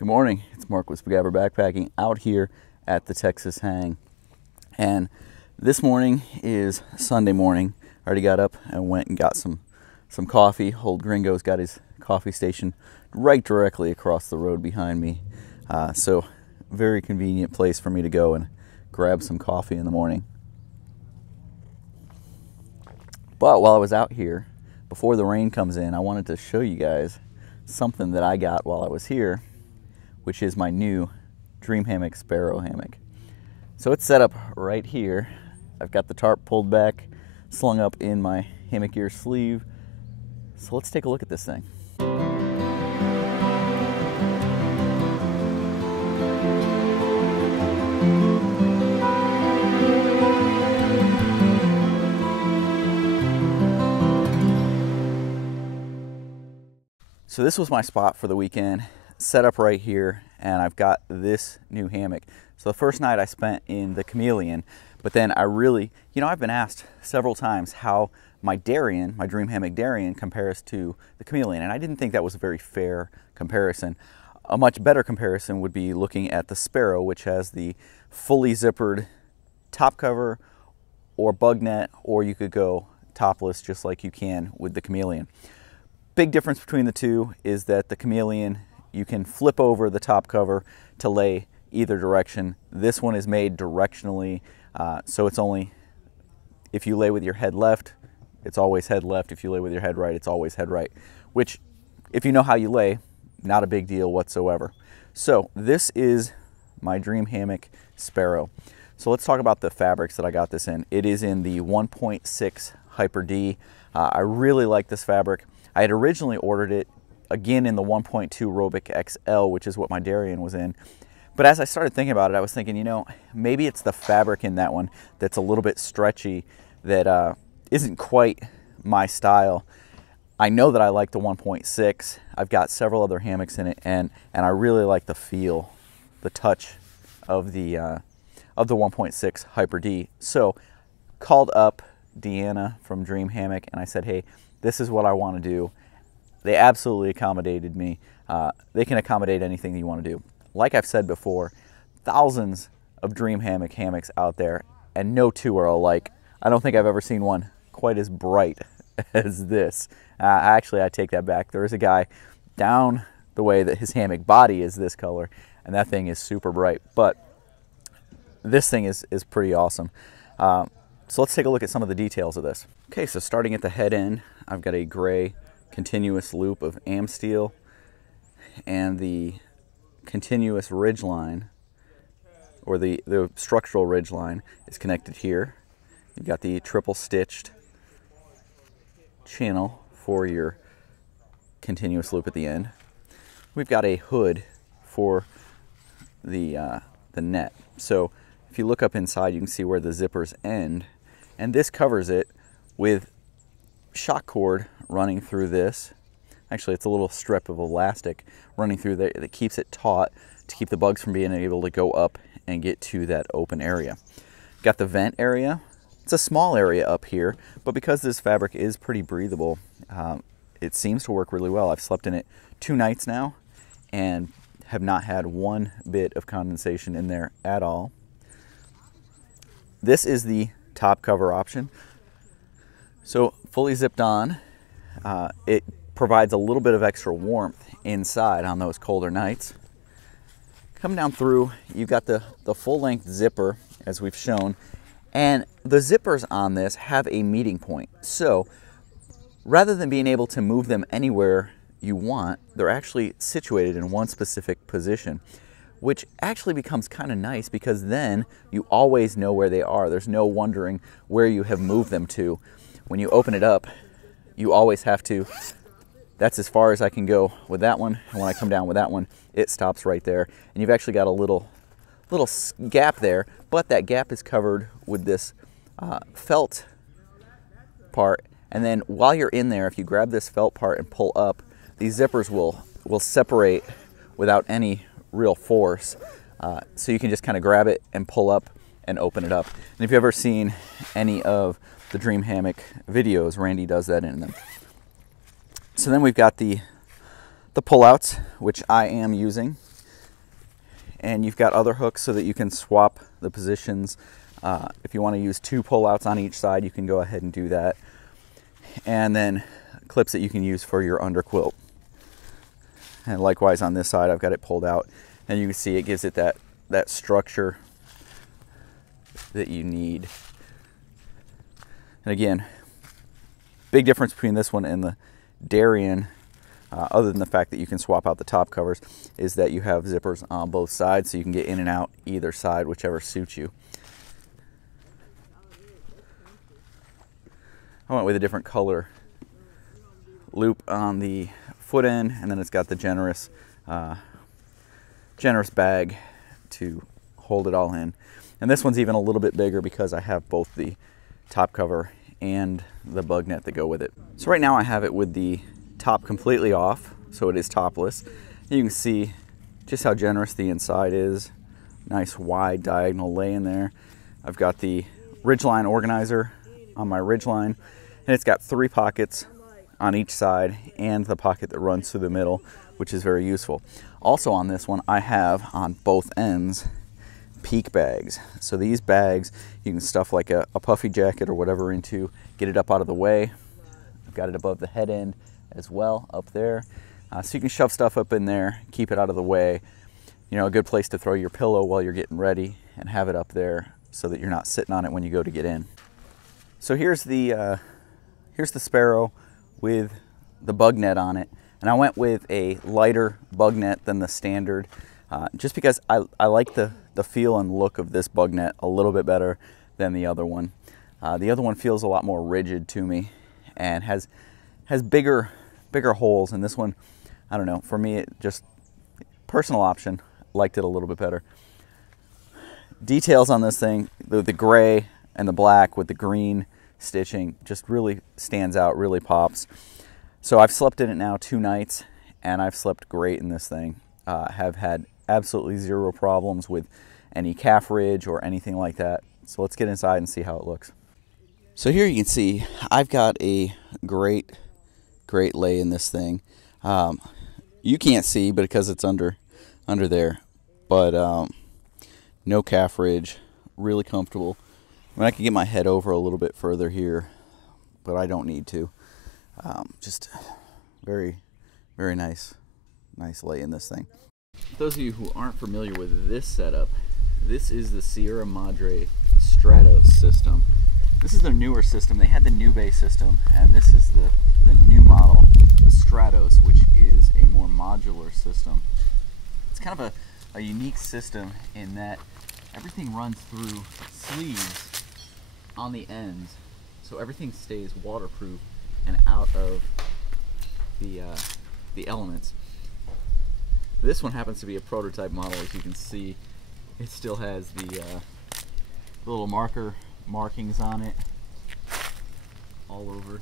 Good morning, it's Mark with Spiguyver Backpacking out here at the Texas Hang. And this morning is Sunday morning. I already got up and went and got some coffee. Old Gringo's got his coffee station right directly across the road behind me. So very convenient place for me to go and grab some coffee in the morning. But while I was out here, before the rain comes in, I wanted to show you guys something that I got while I was here, which is my new Dream Hammock Sparrow hammock. So it's set up right here. I've got the tarp pulled back, slung up in my hammock gear sleeve. So let's take a look at this thing. So this was my spot for the weekend, set up right here, and I've got this new hammock. So the first night I spent in the Chameleon, but then I really, I've been asked several times how my Darien, my Dream Hammock Darien, compares to the Chameleon, and I didn't think that was a very fair comparison. A much better comparison would be looking at the Sparrow, which has the fully zippered top cover or bug net, or you could go topless just like you can with the Chameleon. Big difference between the two is that the Chameleon, you can flip over the top cover to lay either direction. This one is made directionally, so it's only, if you lay with your head left, it's always head left. If you lay with your head right, it's always head right, which, if you know how you lay, not a big deal whatsoever. So this is my Dream Hammock Sparrow. So let's talk about the fabrics that I got this in. It is in the 1.6 Hyper D. I really like this fabric. I had originally ordered it again in the 1.2 Robic XL, which is what my Darien was in. But as I started thinking about it, I was thinking, maybe it's the fabric in that one that's a little bit stretchy, that isn't quite my style. I know that I like the 1.6. I've got several other hammocks in it, and I really like the feel, the touch of the 1.6 Hyper D. So called up Deanna from Dream Hammock, and I said, hey, this is what I want to do. They absolutely accommodated me. They can accommodate anything that you want to do. Like I've said before, thousands of Dream Hammock hammocks out there, and no two are alike. I don't think I've ever seen one quite as bright as this. Actually, I take that back. There is a guy down the way that his hammock body is this color, and that thing is super bright. But this thing is pretty awesome. So let's take a look at some of the details of this. Okay, so starting at the head end, I've got a gray continuous loop of am steel, and the continuous ridge line, or the structural ridge line, is connected here. You've got the triple stitched channel for your continuous loop at the end. We've got a hood for the net. So if you look up inside, you can see where the zippers end, and this covers it with shock cord running through this. Actually, it's a little strip of elastic running through there that keeps it taut to keep the bugs from being able to go up and get to that open area. Got the vent area. It's a small area up here, but because this fabric is pretty breathable, it seems to work really well. I've slept in it 2 nights now and have not had one bit of condensation in there at all. This is the top cover option. So fully zipped on, it provides a little bit of extra warmth inside on those colder nights. Come down through, you've got the full-length zipper, as we've shown, and the zippers on this have a meeting point. So rather than being able to move them anywhere you want, they're actually situated in one specific position, which actually becomes kind of nice because then you always know where they are. There's no wondering where you have moved them to. When you open it up, you always have to, that's as far as I can go with that one, and when I come down with that one, it stops right there. And you've actually got a little gap there, but that gap is covered with this felt part. And then while you're in there, if you grab this felt part and pull up, these zippers will separate without any real force. So you can just kind of grab it and pull up and open it up. And if you've ever seen any of the Dream Hammock videos, Randy does that in them. So then we've got the pullouts, which I am using. and you've got other hooks so that you can swap the positions. If you want to use 2 pullouts on each side, you can go ahead and do that. And then clips that you can use for your underquilt. And likewise on this side, I've got it pulled out, and you can see it gives it that structure that you need. And again, big difference between this one and the Darien, other than the fact that you can swap out the top covers, is that you have zippers on both sides, so you can get in and out either side, whichever suits you. I went with a different color loop on the foot end, and then it's got the generous bag to hold it all in. And this one's even a little bit bigger because I have both the top cover and the bug net that go with it. So right now I have it with the top completely off, so it is topless. You can see just how generous the inside is. Nice wide diagonal lay in there. I've got the ridgeline organizer on my ridgeline, and it's got 3 pockets on each side and the pocket that runs through the middle, which is very useful. Also on this one, I have on both ends peak bags. So these bags you can stuff like a puffy jacket or whatever into, get it up out of the way. I've got it above the head end as well up there. So you can shove stuff up in there, keep it out of the way. You know, a good place to throw your pillow while you're getting ready and have it up there so that you're not sitting on it when you go to get in. So here's the Sparrow with the bug net on it, and I went with a lighter bug net than the standard, just because I like the feel and look of this bug net a little bit better than the other one. The other one feels a lot more rigid to me and has bigger holes, and this one, I don't know, for me, it just, personal option, liked it a little bit better. Details on this thing, the gray and the black with the green stitching just really stands out, really pops. So I've slept in it now 2 nights, and I've slept great in this thing. Have had absolutely 0 problems with any calf ridge or anything like that. So let's get inside and see how it looks. So here you can see I've got a great lay in this thing. You can't see because it's under there, but no calf ridge, really comfortable. I mean, I can get my head over a little bit further here, but I don't need to. Just very nice lay in this thing. For those of you who aren't familiar with this setup, this is the Sierra Madre Stratos system. This is their newer system. They had the New Bay system, and this is the new model, the Stratos, which is a more modular system. It's kind of a unique system in that everything runs through sleeves on the ends, so everything stays waterproof and out of the elements. This one happens to be a prototype model. As you can see, it still has the little markings on it all over,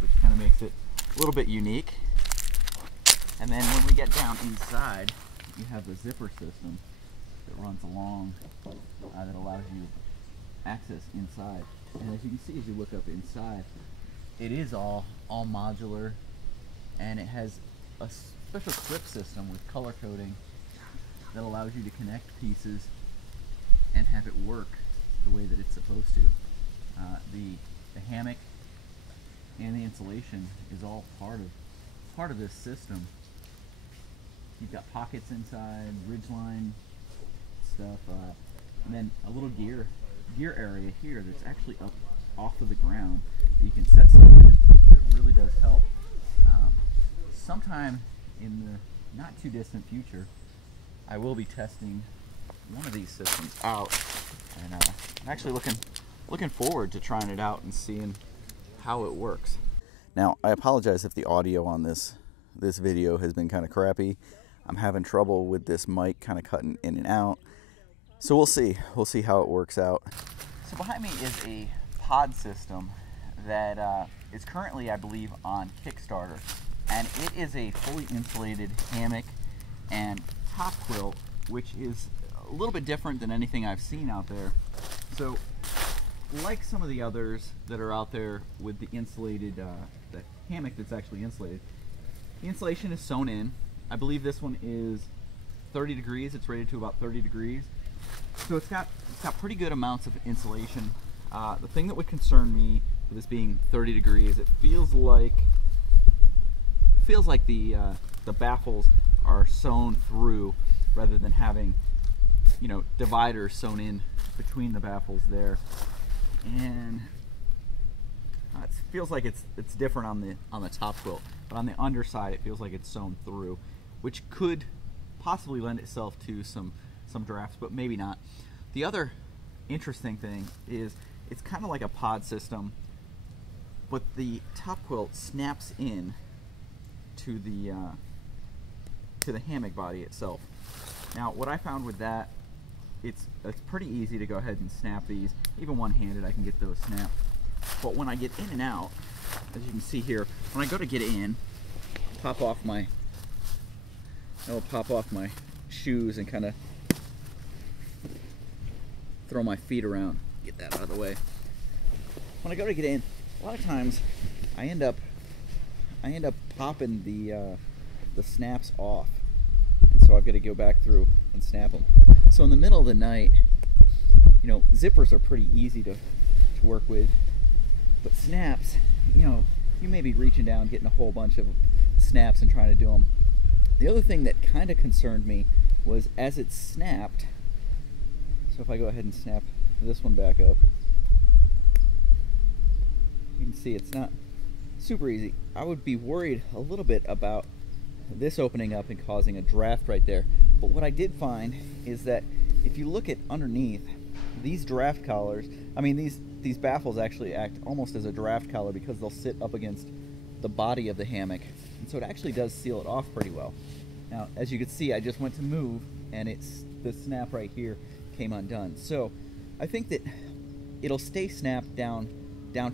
which kind of makes it a little bit unique. And then when we get down inside, you have the zipper system that runs along that allows you access inside. And as you can see, as you look up inside, it is all modular, and it has a special clip system with color coding that allows you to connect pieces and have it work the way that it's supposed to. The hammock and the insulation is all part of this system. You've got pockets inside, ridgeline stuff, and then a little gear area here that's actually up off of the ground that you can set stuff in. It really does help. Sometime in the not too distant future, I will be testing one of these systems out, and I'm actually looking forward to trying it out and seeing how it works. Now, I apologize if the audio on this video has been kind of crappy. I'm having trouble with this mic kind of cutting in and out. So we'll see how it works out. So behind me is a pod system that is currently, I believe, on Kickstarter. And it is a fully insulated hammock and top quilt, which is a little bit different than anything I've seen out there. So, like some of the others that are out there with the insulated, the hammock that's actually insulated, the insulation is sewn in. I believe this one is 30 degrees. It's rated to about 30 degrees. So it's got pretty good amounts of insulation. The thing that would concern me with this being 30 degrees, it feels like the baffles are sewn through rather than having, you know, dividers sewn in between the baffles there. And it feels like it's different on the top quilt, but on the underside it feels like it's sewn through, which could possibly lend itself to some drafts, but maybe not. The other interesting thing is it's kind of like a pod system, but the top quilt snaps in to the hammock body itself. Now, what I found with that, it's pretty easy to go ahead and snap these. Even one-handed, I can get those snapped. But when I get in and out, as you can see here, when I go to get in, pop off my shoes and kind of throw my feet around, get that out of the way. When I go to get in, a lot of times I end up popping the snaps off, and so I've got to go back through and snap them. So in the middle of the night, you know, zippers are pretty easy to work with, but snaps, you know, you may be reaching down getting a whole bunch of snaps and trying to do them. The other thing that kind of concerned me was as it snapped, so if I go ahead and snap this one back up, you can see it's not super easy. I would be worried a little bit about this opening up and causing a draft right there. But what I did find is that if you look at underneath, these draft collars, I mean these baffles actually act almost as a draft collar because they'll sit up against the body of the hammock, and so it actually does seal it off pretty well. Now, as you can see, I just went to move and the snap right here came undone. So I think that it'll stay snapped down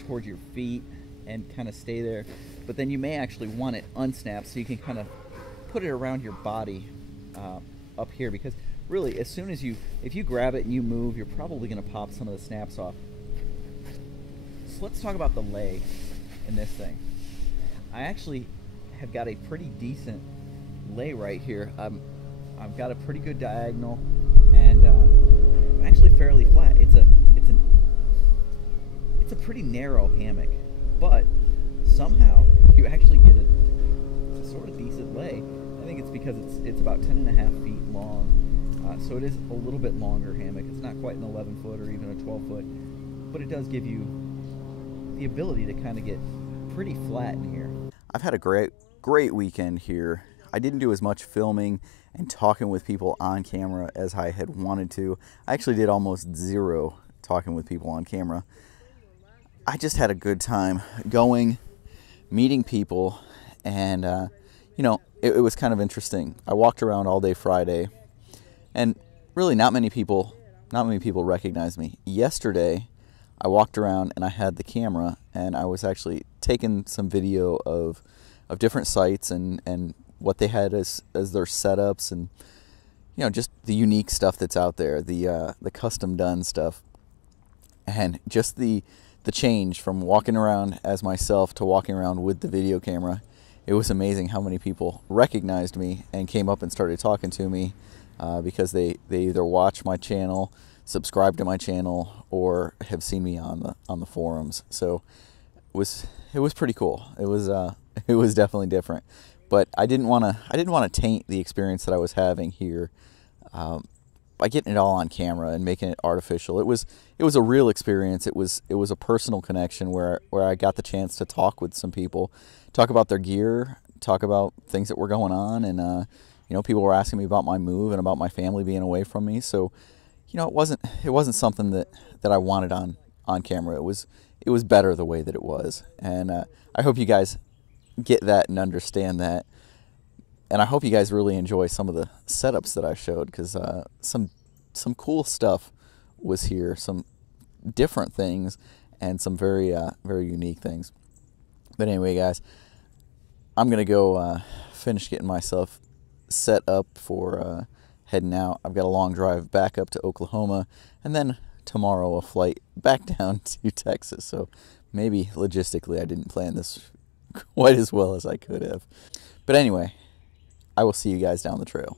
towards your feet and kind of stay there, but then you may actually want it unsnapped so you can kind of put it around your body up here, because really as soon as if you grab it and you move, you're probably going to pop some of the snaps off. So let's talk about the lay in this thing. I actually have got a pretty decent lay right here. I've got a pretty good diagonal, and I'm actually fairly flat. It's a pretty narrow hammock, but somehow you actually get a sort of decent lay. I think it's because it's about 10.5 feet long, so it is a little bit longer hammock. It's not quite an 11 foot or even a 12 foot, but it does give you the ability to kind of get pretty flat in here. I've had a great weekend here. I didn't do as much filming and talking with people on camera as I had wanted to. I actually did almost zero talking with people on camera. I just had a good time going, meeting people, and you know, it was kind of interesting. I walked around all day Friday, and really not many people recognized me. Yesterday, I walked around and I had the camera, and I was actually taking some video of different sites and what they had as their setups, and you know, just the unique stuff that's out there, the custom done stuff, and just the change from walking around as myself to walking around with the video camera. It was amazing how many people recognized me and came up and started talking to me because they either watch my channel, subscribe to my channel, or have seen me on the forums. So it was pretty cool. It was definitely different, but I didn't want to taint the experience that I was having here by getting it all on camera and making it artificial. It was a real experience. It was a personal connection where I got the chance to talk with some people, talk about their gear, talk about things that were going on, and you know, people were asking me about my move and about my family being away from me. So, you know, it wasn't something that I wanted on camera. It was better the way that it was, and I hope you guys get that and understand that. And I hope you guys really enjoy some of the setups that I showed, because some cool stuff was here, some different things, and some very unique things. But anyway, guys, I'm gonna go finish getting myself set up for heading out. I've got a long drive back up to Oklahoma, and then tomorrow a flight back down to Texas. So maybe logistically I didn't plan this quite as well as I could have. But anyway, I will see you guys down the trail.